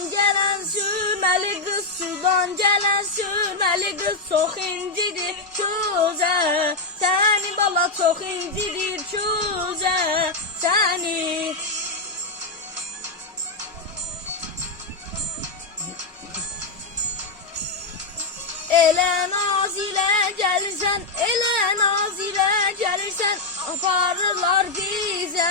sudan gelen sürmeli kız, sudan gelen sürmeli kız çok incidir çöze. Seni bala çok incidir çöze seni. Ele naz ile gelirsen, ele naz ile gelirsen aparırlar bize.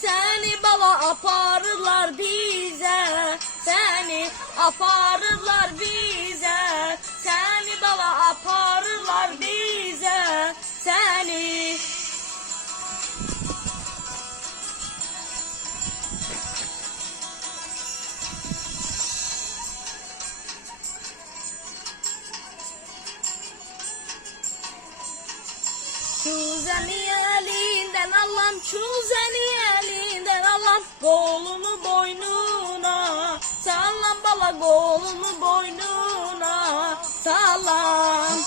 Seni bala aparırlar bize. Seni aparırlar bize. Seni bala aparırlar bize. Seni. Çuzeni elinden Allah'ım, çuzeni elinden Allah'ım, kolunu boynuna sallam bala, kolunu boynuna sallam.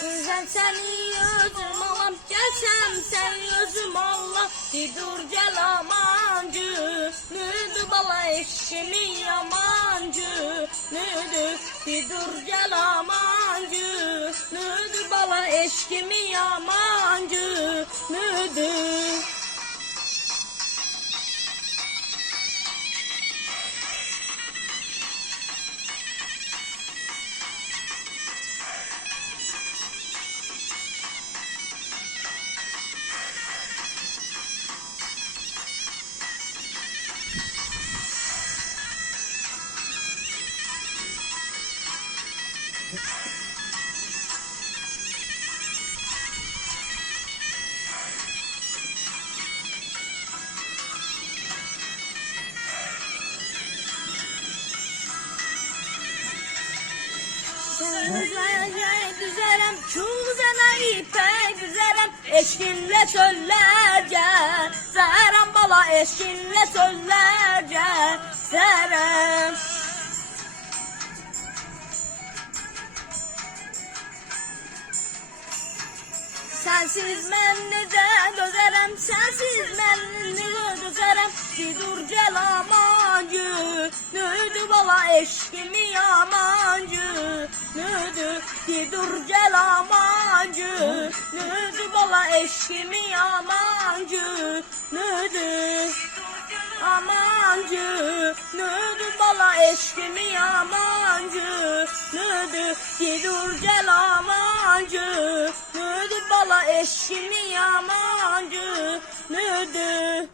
Güzel seni özüm Allah'ım, gelsem seni özüm Allah. Bir dur gel amancı, nüdü bala eşkimi yamancı, nüdü. Bir dur gel amancı, nüdü bala eşkimi yamancı, nüdü. Güzelim, çuzene ipek güzelim, eşkinle çöllerce Zerem bala, eşkinle çöllerce Zerem. Sensiz ben necə dözərəm, sensiz mən necə dözərəm. Bir dur gel amancı, nüdü bala eşkimi yamancı, nüdü. Bir dur gel amancı, nüdü bala eşkimi yamancı, nüdü. Amancı, nüdü bala eşkimi yamancı, nüdü. Bir dur gel amancı, nüdü bala eşkimi yamancı, nüdü.